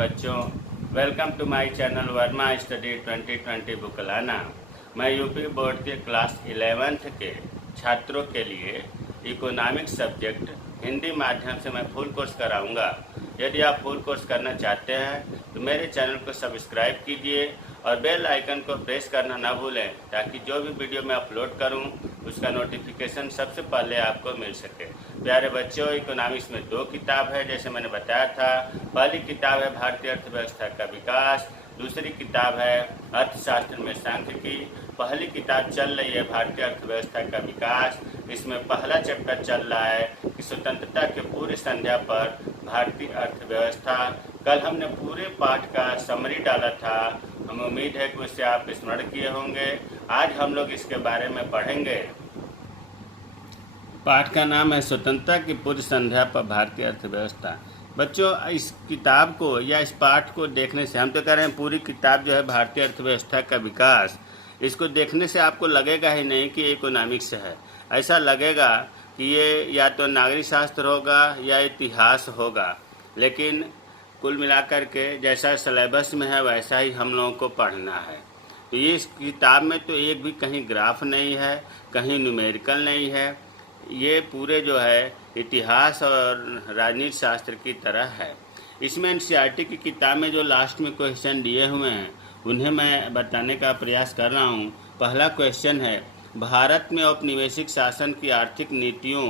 बच्चों, welcome to my channel Verma study 2020 बुकलाना। मैं यूपी बोर्ड के क्लास 11th के छात्रों के लिए इकोनॉमिक्स सब्जेक्ट हिंदी माध्यम से मैं फुल कोर्स कराऊंगा। यदि आप फुल कोर्स करना चाहते हैं तो मेरे चैनल को सब्सक्राइब कीजिए और बेल आइकन को प्रेस करना ना भूलें, ताकि जो भी वीडियो मैं अपलोड करूं उसका नोटिफिकेशन सबसे पहले आपको मिल सके। प्यारे बच्चों, इकोनॉमिक्स में 2 किताब है, जैसे मैंने बताया था। पहली किताब है भारतीय अर्थव्यवस्था का विकास, दूसरी किताब है अर्थशास्त्र में सांख्यिकी। पहली किताब चल रही है भारतीय अर्थव्यवस्था का विकास। इसमें पहला चैप्टर चल रहा है कि स्वतंत्रता के पूर्व संध्या पर भारतीय अर्थव्यवस्था। कल हमने पूरे पाठ का समरी डाला था, हमें उम्मीद है कि उससे आप स्मरण किए होंगे। आज हम लोग इसके बारे में पढ़ेंगे। पाठ का नाम है स्वतंत्रता की पूर्व संध्या पर भारतीय अर्थव्यवस्था। बच्चों, इस किताब को या इस पाठ को देखने से, हम तो कह रहे हैं पूरी किताब जो है भारतीय अर्थव्यवस्था का विकास, इसको देखने से आपको लगेगा ही नहीं कि इकोनॉमिक्स है। ऐसा लगेगा कि ये या तो नागरिक शास्त्र होगा या इतिहास होगा। लेकिन कुल मिलाकर के जैसा सिलेबस में है वैसा ही हम लोगों को पढ़ना है। तो ये इस किताब में तो एक भी कहीं ग्राफ नहीं है, कहीं न्यूमेरिकल नहीं है। ये पूरे जो है इतिहास और राजनीति शास्त्र की तरह है। इसमें एनसीईआरटी की किताब में जो लास्ट में क्वेश्चन दिए हुए हैं उन्हें मैं बताने का प्रयास कर रहा हूँ। पहला क्वेश्चन है, भारत में औपनिवेशिक शासन की आर्थिक नीतियों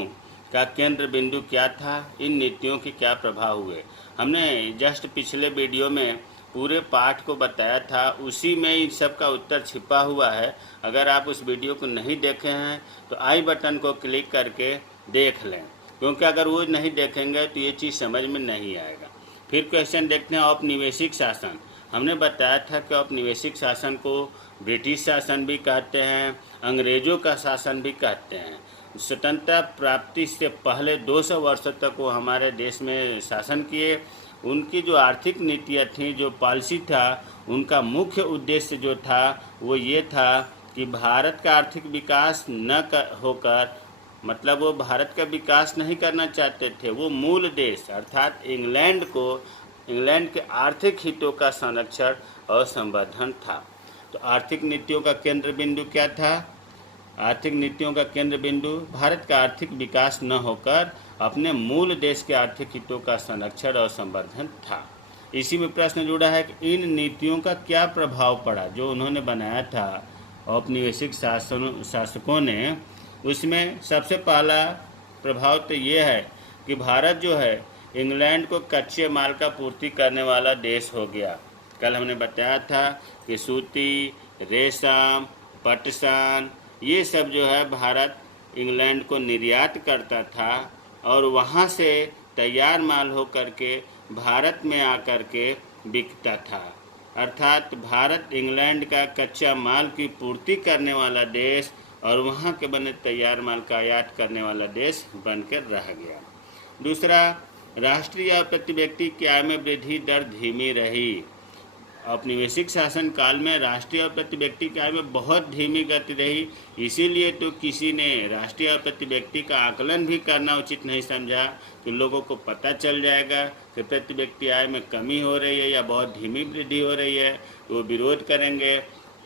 का केंद्र बिंदु क्या था? इन नीतियों के क्या प्रभाव हुए? हमने जस्ट पिछले वीडियो में पूरे पाठ को बताया था, उसी में इन सब का उत्तर छिपा हुआ है। अगर आप उस वीडियो को नहीं देखे हैं तो आई बटन को क्लिक करके देख लें, क्योंकि अगर वो नहीं देखेंगे तो ये चीज़ समझ में नहीं आएगा। फिर क्वेश्चन देखते हैं, औपनिवेशिक शासन। हमने बताया था कि औपनिवेशिक शासन को ब्रिटिश शासन भी कहते हैं, अंग्रेज़ों का शासन भी कहते हैं। स्वतंत्रता प्राप्ति से पहले 200 वर्षों तक वो हमारे देश में शासन किए। उनकी जो आर्थिक नीतियाँ थीं, जो पॉलिसी था, उनका मुख्य उद्देश्य जो था वो ये था कि भारत का आर्थिक विकास न होकर, मतलब वो भारत का विकास नहीं करना चाहते थे, वो मूल देश अर्थात इंग्लैंड के आर्थिक हितों का संरक्षण और संवर्धन था। तो आर्थिक नीतियों का केंद्र बिंदु क्या था? आर्थिक नीतियों का केंद्र बिंदु भारत का आर्थिक विकास न होकर अपने मूल देश के आर्थिक हितों का संरक्षण और संवर्धन था। इसी में प्रश्न जुड़ा है कि इन नीतियों का क्या प्रभाव पड़ा जो उन्होंने बनाया था औपनिवेशिक शासकों ने। उसमें सबसे पहला प्रभाव तो ये है कि भारत जो है इंग्लैंड को कच्चे माल का पूर्ति करने वाला देश हो गया। कल हमने बताया था कि सूती, रेशम, पटसन, ये सब जो है भारत इंग्लैंड को निर्यात करता था और वहाँ से तैयार माल हो करके भारत में आकर के बिकता था। अर्थात भारत इंग्लैंड का कच्चा माल की पूर्ति करने वाला देश और वहाँ के बने तैयार माल का आयात करने वाला देश बनकर रह गया। दूसरा, राष्ट्रीय और प्रति व्यक्ति की आय में वृद्धि दर धीमी रही। औपनिवेशिक शासन काल में राष्ट्रीय और प्रति व्यक्ति की आय में बहुत धीमी गति रही। इसीलिए तो किसी ने राष्ट्रीय और प्रति व्यक्ति का आकलन भी करना उचित नहीं समझा कि लोगों को पता चल जाएगा कि प्रति व्यक्ति आय में कमी हो रही है या बहुत धीमी वृद्धि हो रही है, तो वो विरोध करेंगे।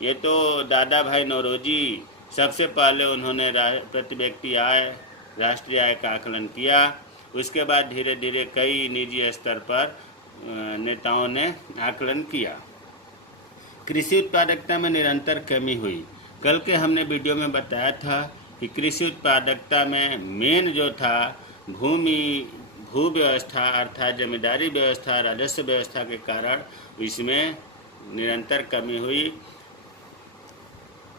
ये तो दादा भाई नौरोजी सबसे पहले उन्होंने प्रति व्यक्ति आय, राष्ट्रीय आय का आकलन किया। उसके बाद धीरे धीरे कई निजी स्तर पर नेताओं ने आकलन किया। कृषि उत्पादकता में निरंतर कमी हुई। कल के हमने वीडियो में बताया था कि कृषि उत्पादकता में मेन जो था भू व्यवस्था अर्थात जमींदारी व्यवस्था, राजस्व व्यवस्था के कारण इसमें निरंतर कमी हुई।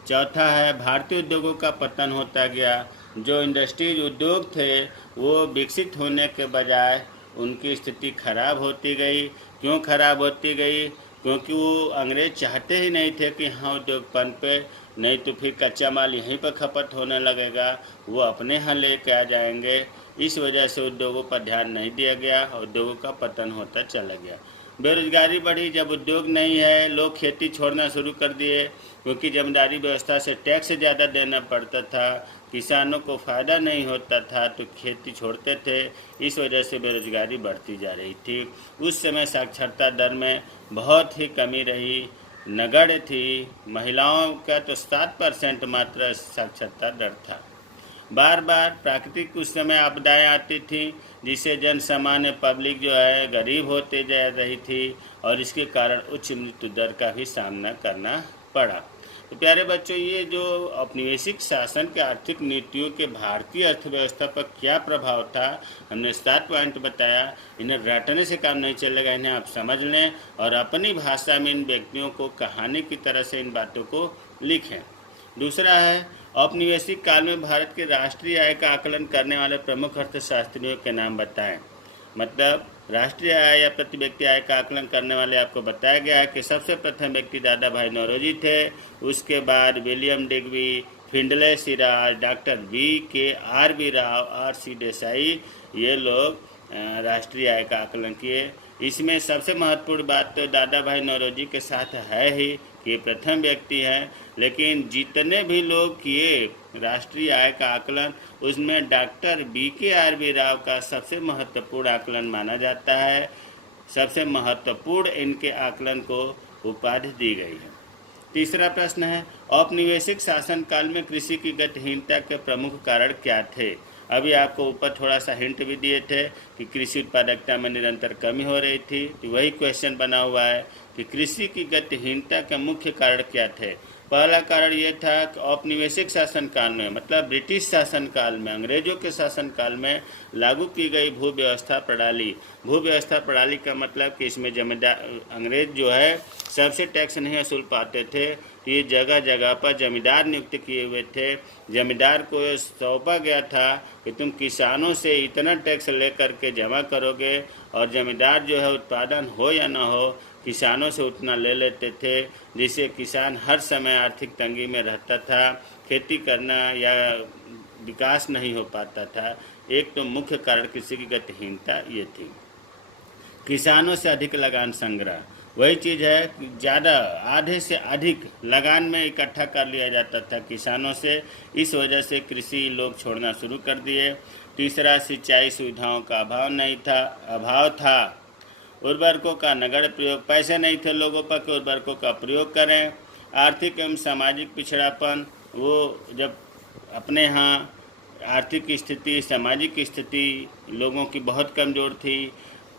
चौथा है, भारतीय उद्योगों का पतन होता गया। जो इंडस्ट्रीज उद्योग थे वो विकसित होने के बजाय उनकी स्थिति खराब होती गई। क्यों खराब होती गई? क्योंकि वो अंग्रेज चाहते ही नहीं थे कि यहाँ उद्योग पनपे, नहीं तो फिर कच्चा माल यहीं पर खपत होने लगेगा, वो अपने यहाँ लेके आ जाएंगे। इस वजह से उद्योगों पर ध्यान नहीं दिया गया और उद्योगों का पतन होता चला गया। बेरोजगारी बढ़ी जब उद्योग नहीं है, लोग खेती छोड़ना शुरू कर दिए क्योंकि जमींदारी व्यवस्था से टैक्स ज़्यादा देना पड़ता था, किसानों को फ़ायदा नहीं होता था तो खेती छोड़ते थे। इस वजह से बेरोजगारी बढ़ती जा रही थी। उस समय साक्षरता दर में बहुत ही कमी रही, नगण्य थी। महिलाओं का तो 7% मात्र साक्षरता दर था। बार बार प्राकृतिक उस समय आपदाएं आती थी जिससे जन सामान्य पब्लिक जो है गरीब होते जा रही थी और इसके कारण उच्च मृत्यु दर का भी सामना करना पड़ा। तो प्यारे बच्चों, ये जो औपनिवेशिक शासन के आर्थिक नीतियों के भारतीय अर्थव्यवस्था पर क्या प्रभाव था, हमने 7 पॉइंट बताया। इन्हें रटने से काम नहीं चलेगा, इन्हें आप समझ लें और अपनी भाषा में इन व्यक्तियों को कहानी की तरह से इन बातों को लिखें। दूसरा है, औपनिवेशिक काल में भारत के राष्ट्रीय आय का आकलन करने वाले प्रमुख अर्थशास्त्रियों के नाम बताएं। मतलब राष्ट्रीय आय या प्रति व्यक्ति आय का आकलन करने वाले आपको बताया गया है कि सबसे प्रथम व्यक्ति दादा भाई नौरोजी थे, उसके बाद William Digby, Findlay Siraj, doctor V.K.R.B. Rao, R.C. Desai, ये लोग राष्ट्रीय आय का आकलन किए। इसमें सबसे महत्वपूर्ण बात तो दादा भाई नौरोजी के साथ है ही कि ये प्रथम व्यक्ति हैं, लेकिन जितने भी लोग किए राष्ट्रीय आय का आकलन, उसमें डॉक्टर V.K.R.B. राव का सबसे महत्वपूर्ण आकलन माना जाता है। सबसे महत्वपूर्ण इनके आकलन को उपाधि दी गई है। तीसरा प्रश्न है, औपनिवेशिक शासनकाल में कृषि की गतिहीनता के प्रमुख कारण क्या थे? अभी आपको ऊपर थोड़ा सा हिंट भी दिए थे कि कृषि उत्पादकता में निरंतर कमी हो रही थी। तो वही क्वेश्चन बना हुआ है कि कृषि की गतिहीनता के मुख्य कारण क्या थे। पहला कारण ये था कि औपनिवेशिक शासनकाल में, मतलब ब्रिटिश शासनकाल में, अंग्रेजों के शासनकाल में लागू की गई भू व्यवस्था प्रणाली। भू व्यवस्था प्रणाली का मतलब कि इसमें जमींदार, अंग्रेज जो है सबसे टैक्स नहीं वसूल पाते थे, ये जगह जगह पर जमींदार नियुक्त किए हुए थे। जमींदार को सौंपा गया था कि तुम किसानों से इतना टैक्स लेकर के जमा करोगे, और जमींदार जो है उत्पादन हो या ना हो किसानों से उतना ले लेते थे, जिससे किसान हर समय आर्थिक तंगी में रहता था, खेती करना या विकास नहीं हो पाता था। एक तो मुख्य कारण कृषि की गतिहीनता ये थी। किसानों से अधिक लगान संग्रह, वही चीज़ है कि ज़्यादा, आधे से अधिक लगान में इकट्ठा कर लिया जाता था किसानों से। इस वजह से कृषि लोग छोड़ना शुरू कर दिए। तीसरा, सिंचाई सुविधाओं का अभाव था। उर्वरकों का नगण्य प्रयोग, पैसे नहीं थे लोगों पर कि उर्वरकों का प्रयोग करें। आर्थिक एवं सामाजिक पिछड़ापन, वो जब अपने यहाँ आर्थिक स्थिति, सामाजिक स्थिति लोगों की बहुत कमज़ोर थी।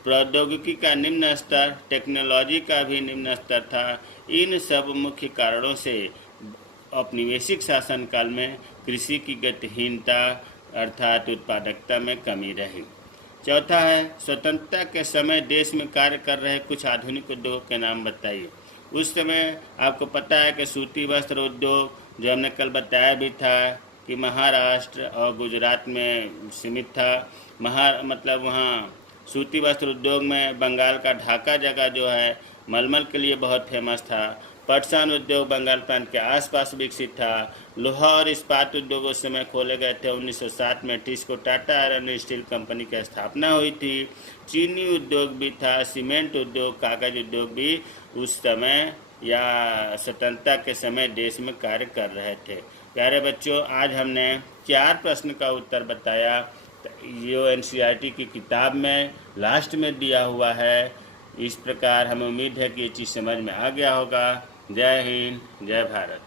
प्रौद्योगिकी का निम्न स्तर, टेक्नोलॉजी का भी निम्न स्तर था। इन सब मुख्य कारणों से औपनिवेशिक शासनकाल में कृषि की गतिहीनता अर्थात उत्पादकता में कमी रही। चौथा है, स्वतंत्रता के समय देश में कार्य कर रहे कुछ आधुनिक उद्योगों के नाम बताइए। उस समय आपको पता है कि सूती वस्त्र उद्योग, जो हमने कल बताया भी था कि महाराष्ट्र और गुजरात में सीमित था। मतलब वहाँ सूती वस्त्र उद्योग में बंगाल का ढाका जगह जो है मलमल के लिए बहुत फेमस था। पटसन उद्योग बंगाल प्रांत के आसपास विकसित था। लोहा और इस्पात उद्योग उस समय खोले गए थे। 1907 में TISCO Tata iron steel company की स्थापना हुई थी। चीनी उद्योग भी था, सीमेंट उद्योग, कागज उद्योग भी उस समय या स्वतंत्रता के समय देश में कार्य कर रहे थे। प्यारे बच्चों, आज हमने 4 प्रश्न का उत्तर बताया। जो NCERT की किताब में लास्ट में दिया हुआ है। इस प्रकार हमें उम्मीद है कि ये चीज़ समझ में आ गया होगा। जय हिंद, जय भारत।